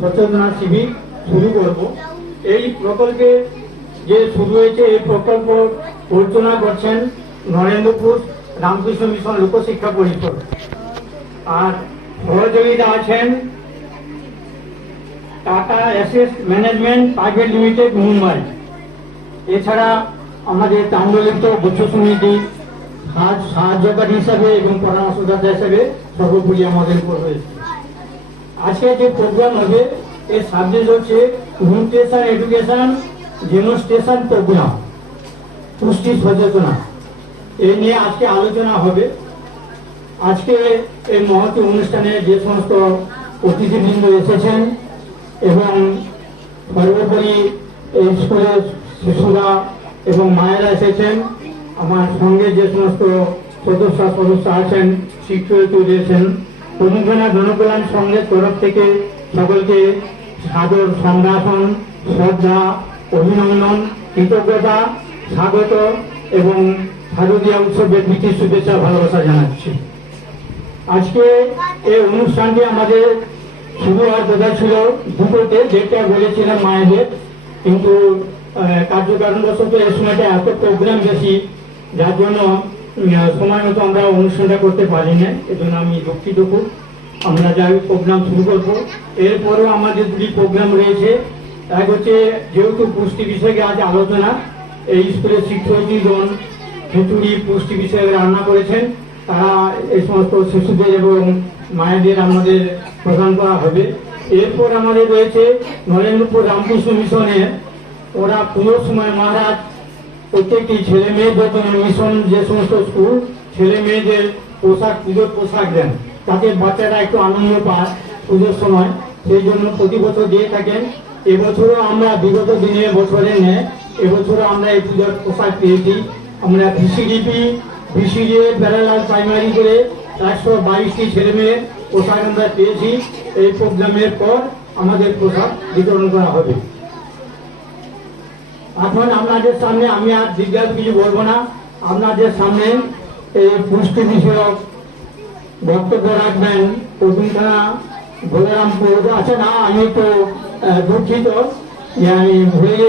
সচেতনতা শিবির শুরু করব। এই প্রকল্পে যে শুরু হয়েছে, এই প্রকল্প পরিচালনা করছেন নরেন্দ্রপুর রামকৃষ্ণ মিশন লোকশিক্ষা পরিষদ, আর সহযোগিতা আছেন tata asset management private limited Mumbai. এছাড়া আমাদের তাম্রলিপ্ত গুচ্ছ সমিতি সাহায্যকারী হিসাবে এবং পরামর্শদাতা হিসাবে সর্বোপরি আমাদের উপর রয়েছে। আজকে যে প্রোগ্রাম হবে এর সাবজেক্ট হচ্ছে নিউট্রিশন এডুকেশন ডেমনস্ট্রেশন প্রোগ্রাম, পুষ্টি সচেতনা। এই নিয়ে আজকে আলোচনা হবে। আজকে এই মহতী অনুষ্ঠানে যে সমস্ত অতিথিবৃন্দ এসেছেন এবং সর্বোপরি এই স্কুলের শিশুরা এবং মায়েরা এসেছেন, আমার সঙ্গে যে সমস্ত সদস্য আছেন, শিক্ষক রয়েছেন, অনুপ্রেরণা জনকল্যাণ সংঘের তরফ থেকে সকলকে সাদর সম্ভাষণ, শ্রদ্ধা, অভিনন্দন, কৃতজ্ঞতা, স্বাগত এবং শারদীয়া উৎসবের প্রীতি শুভেচ্ছা ভালোবাসা জানাচ্ছি। আজকে এই অনুষ্ঠানটি আমাদের শুরু হওয়ার কথা ছিল দুটোতে, যেটা বলেছিলাম মায়েদের, কিন্তু কার্যকারণবশত এই সময়টা এত প্রোগ্রাম বেশি, যার জন্য সময় মতো আমরা অনুষ্ঠানটা করতে পারি না। এজন্য আমি দুঃখিত। আমরা যাই প্রোগ্রাম শুরু করবো। এরপরেও আমাদের দুটি প্রোগ্রাম রয়েছে। এক হচ্ছে, যেহেতু পুষ্টি বিষয়ে আজ আলোচনা, এই স্কুলের শিক্ষকগণ খিচুড়ি পুষ্টি বিষয়ে রান্না করেছেন, তারা এই সমস্ত শিশুদের এবং মায়েদের আমাদের প্রদান করা হবে। এরপর আমাদের রয়েছে নরেন্দ্রপুর রামকৃষ্ণ মিশনে, ওরা পুজোর সময় মহারাজ প্রত্যেকটি ছেলে মেয়েদের মিশন যে সমস্ত স্কুল ছেলে মেয়েদের পোশাক, পুজোর পোশাক দেন, তাতে বাচ্চারা একটু আনন্দ পায় পুজোর সময়, সেই জন্য প্রতি বছর দিয়ে থাকেন। এবছরও আমরা বিগত দিনে বছরে নেয়, এবছরও আমরা এই পুজোর পোশাক পেয়েছি। আমরা ভিসিডি প্যারালাল প্রাইমারি করে 122টি ছেলে মেয়ের পোশাক আমরা পেয়েছি। এই প্রোগ্রামের পর আমাদের পোশাক বিতরণ করা হবে। এখন আপনাদের সামনে আমি আর জিজ্ঞাসা কিছু বলবো না, আপনাদের সামনে এই পুষ্টি বিষয়ক বক্তব্য রাখবেন প্রথম থানা বলরামপুর। আচ্ছা না, আমি তো দুঃখিত যে আমি ভুলে